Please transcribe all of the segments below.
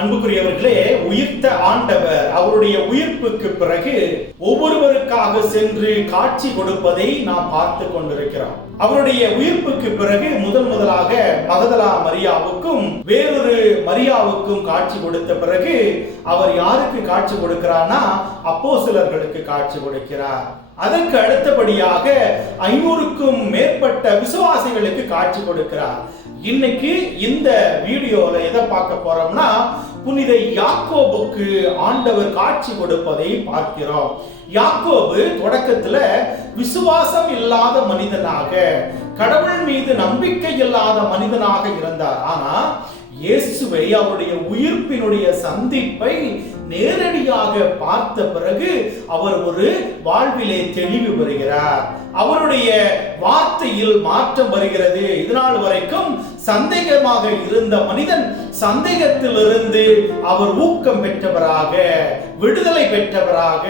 அன்புக்குரியவர்களே, உயிர்த்த ஆண்டவர் அவருடைய உயிர்ப்புக்கு பிறகு ஒவ்வொருவருக்காக சென்று காட்சி கொடுப்பதை நாம் பார்த்து கொண்டிருக்கிறோம். அவருடைய உயிர்ப்புக்கு பிறகு முதலாக மகதலா மரியாவுக்கும் வேறொரு மரியாவுக்கும் காட்சி கொடுத்த பிறகு அவர் யாருக்கு காட்சி கொடுக்கிறார்னா அப்போஸ்தலர்களுக்கு காட்சி கொடுக்கிறார். அதற்கு அடுத்தபடியாக 500க்கும் மேற்பட்ட விசுவாசிகளுக்கு காட்சி கொடுக்கிறார். இன்னைக்கு இந்த வீடியோல எதை பார்க்க போறோம்னா, புனித யாக்கோபுக்கு ஆண்டவர் காட்சி கொடுப்பதை பார்க்கிறோம். யாக்கோபு தொடக்கத்துல விசுவாசம் இல்லாத மனிதனாக, கடவுள் மீது நம்பிக்கை இல்லாத மனிதனாக இருந்தார். ஆனா இயேசுவை, அவருடைய உயிர்ப்பினுடைய சந்திப்பை நேரடியாக பார்த்த பிறகு அவர் ஒரு வாழ்விலே தெளிவு பெறுகிறார். அவருடைய வார்த்தையில் மாற்றம் வருகிறது. இதனால் வரைக்கும் சந்தேகமாக இருந்த மனிதன் சந்தேகத்திலிருந்து அவர் ஊக்கம் பெற்றவராக, விடுதலை பெற்றவராக,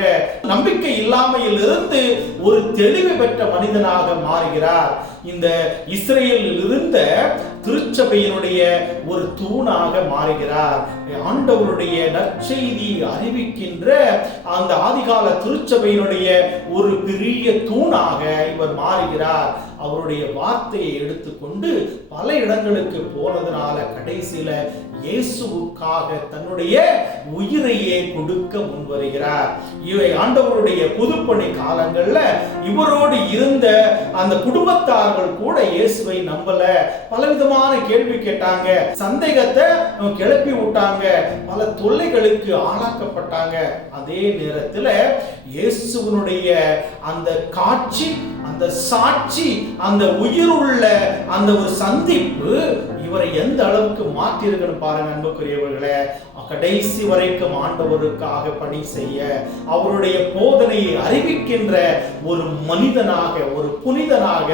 நம்பிக்கை இல்லாமையில் இருந்து ஒரு தெளிவு பெற்ற மனிதனாக மாறுகிறார். இந்த இஸ்ரேலில் இருந்த திருச்சபையினுடைய ஒரு தூணாக மாறுகிறார். ஆண்டவருடைய நற்செய்தி அறிவிக்கின்ற அந்த ஆதிகால திருச்சபையினுடைய ஒரு பெரிய தூணாக இவர் மாறுகிறார். அவருடைய வார்த்தையை எடுத்துக்கொண்டு பல இடங்களுக்கு போனதுனால கடைசியில இயேசுவுக்காக தன்னுடைய உயிரையே கொடுக்க முன்வருகிறார். இவை ஆண்டவருடைய புதுப்பணி காலங்கள்ல இவரோடு இருந்த அந்த குடும்பத்தார்கள் கூட இயேசுவை நம்பல. பலவிதமான கேள்வி கேட்டாங்க, சந்தேகத்தை கிளப்பி விட்டாங்க, பல தொல்லைகளுக்கு ஆளாக்கப்பட்டாங்க. அதே நேரத்தில் இயேசுவினுடைய அந்த காட்சி, அந்த சாட்சி, அந்த உயிருள்ள அந்த ஒரு சந்திப்பு இவரை எந்த அளவுக்கு மாற்றி இருக்குன்னு பாருங்க அன்புக்குரியவர்களே. கடைசி வரைக்கும் ஆண்டவருக்காக பணி செய்ய, அவருடைய போதனையை அறிவிக்கின்ற ஒரு மனிதனாக, ஒரு புனிதனாக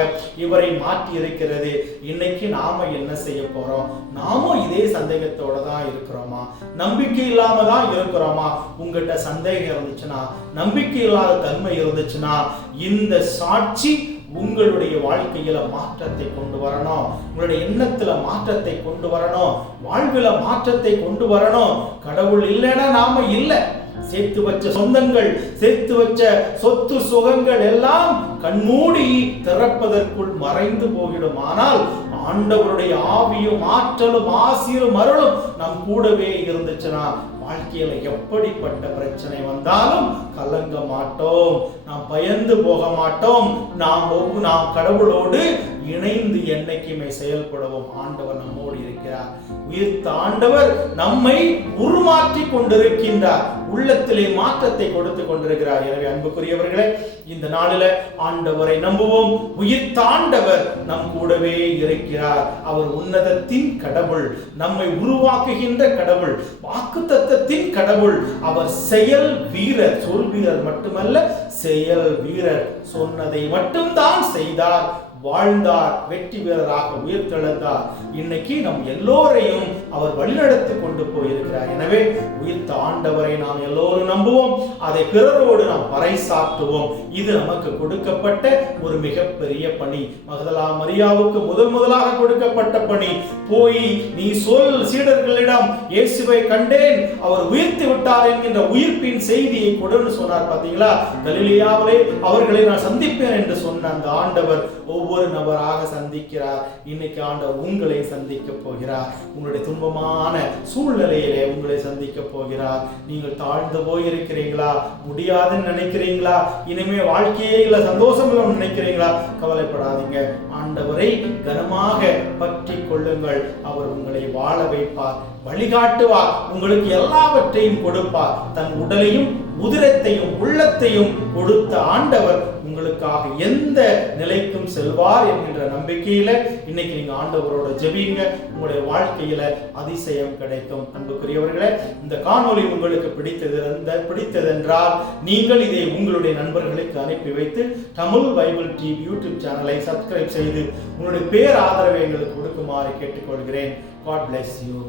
இவரை மாற்றி இருக்கிறது. இன்னைக்கு நாம என்ன செய்ய போறோம்? நாமும் இதே சந்தேகத்தோட தான் இருக்கிறோமா? நம்பிக்கை இல்லாம தான் இருக்கிறோமா? உங்ககிட்ட சந்தேகம் இருந்துச்சுன்னா, நம்பிக்கை இல்லாத தன்மை இருந்துச்சுன்னா, இந்த சாட்சி உங்களுடைய வாழ்க்கையில மாற்றத்தை கொண்டு வரணும். உங்களுடைய எண்ணத்துல மாற்றத்தை கொண்டு வரணும். வாழ்வில மாற்றத்தை கொண்டு வரணும். கடவுள் இல்லைன்னா நாம இல்லை. சேர்த்து வச்ச சொந்தங்கள், சேர்த்து வச்ச சொத்து சுகங்கள் எல்லாம் கண்மூடி திறப்பதற்குள் மறைந்து போகிடும். ஆனால் ஆண்டவருடைய ஆவியும் ஆற்றலும் ஆசீரும் அருளும் நம் கூடவே இருந்துச்சுன்னா வாழ்க்கையில எப்படிப்பட்ட பிரச்சனை வந்தாலும் கலங்க மாட்டோம், நாம் பயந்து போக மாட்டோம். நாம் கடவுளோடு இணைந்து என்னைக்குமே செயல்படுவோம். ஆண்டவர் நம்மோடு இருக்கிறார். உயிர்த்த ஆண்டவர் நம்மை உருமாற்றி கொண்டிருக்கின்றார். உள்ளத்திலே மாற்றத்தை கொடுத்து கொண்டிருக்கிறார். எனவே அன்புக்குரியவர்களே, இந்த நாளில ஆண்டவரை நம்புவோம். உயிர்த்த ஆண்டவர் நம் கூடவே இருக்கிறார். அவர் உன்னதத்தின் கடவுள், நம்மை உருவாக்குகின்ற கடவுள், வாக்குத்தத்தத்தின் கடவுள். அவர் செயல் வீரர், சொல் வீரர் மட்டுமல்ல, செயல் வீரர். சொன்னதை மட்டும்தான் செய்தார், வாழ்ந்தார், வெற்றி வீரராக உயிர்த்தெழுந்தார். இன்னைக்கு நம் எல்லோரையும் அவர் வழிநடத்தி கொண்டு போயிருக்கிறார். எனவே உயிர்த்த ஆண்டவரை நாம் எல்லோரும் நம்புவோம். அதை பிறரோடு நாம் பறைசாற்றுவோம். இது நமக்கு கொடுக்கப்பட்ட ஒரு மிகப்பெரிய பணி. மகதலா மரியாவுக்கு முதலாக கொடுக்கப்பட்ட பணி. போய் நீ சொல் சீடர்களிடம், இயேசுவை கண்டேன், அவர் உயிர்த்து விட்டார் என்கின்ற உயிர்ப்பின் செய்தியை கொடுன்னு சொன்னார். பார்த்தீங்களா? கலிலேயாவிலே அவர்களை நான் சந்திப்பேன் என்று சொன்ன அந்த ஆண்டவர் ஒவ்வொரு நபராக சந்திக்கிறார். இன்னைக்கு ஆண்டவர் உங்களை சந்திக்க போகிறார். உங்களுடைய துன்பமான சூழ்நிலையிலே உங்களை சந்திக்க போகிறார். நீங்கள் தாழ்ந்து போயிருக்கிறீங்களா? முடியாதுன்னு நினைக்கிறீங்களா? இனிமே வாழ்க்கையே இல்லை, சந்தோஷம் இல்லை நினைக்கிறீங்களா? கவலைப்படாதீங்க. ஆண்டவரை கனமாக பற்றி கொள்ளுங்கள். அவர் உங்களை வாழ வைப்பார், வழிகாட்டுவார், உங்களுக்கு எல்லாவற்றையும் கொடுப்பார். தன் உடலையும் உதிரத்தையும் உள்ளத்தையும் கொடுத்த ஆண்டவர் உங்களுக்காக எந்த நிலைக்கும் செல்வார் என்கின்ற நம்பிக்கையில இன்னைக்கு நீங்க ஆண்டவரோட ஜெபிங்க. உங்களுடைய வாழ்க்கையில அதிசயம் கிடைக்கும். அன்புக்குரியவர்களே, இந்த காணொளி உங்களுக்கு பிடித்ததென்றால் நீங்கள் இதை உங்களுடைய நண்பர்களுக்கு அனுப்பி வைத்து தமிழ் பைபிள் டிவி யூடியூப் சேனலை சப்ஸ்கிரைப் செய்து உங்களுடைய பேர் ஆதரவை எங்களுக்கு கொடுக்குமாறு கேட்டுக்கொள்கிறேன். God bless you.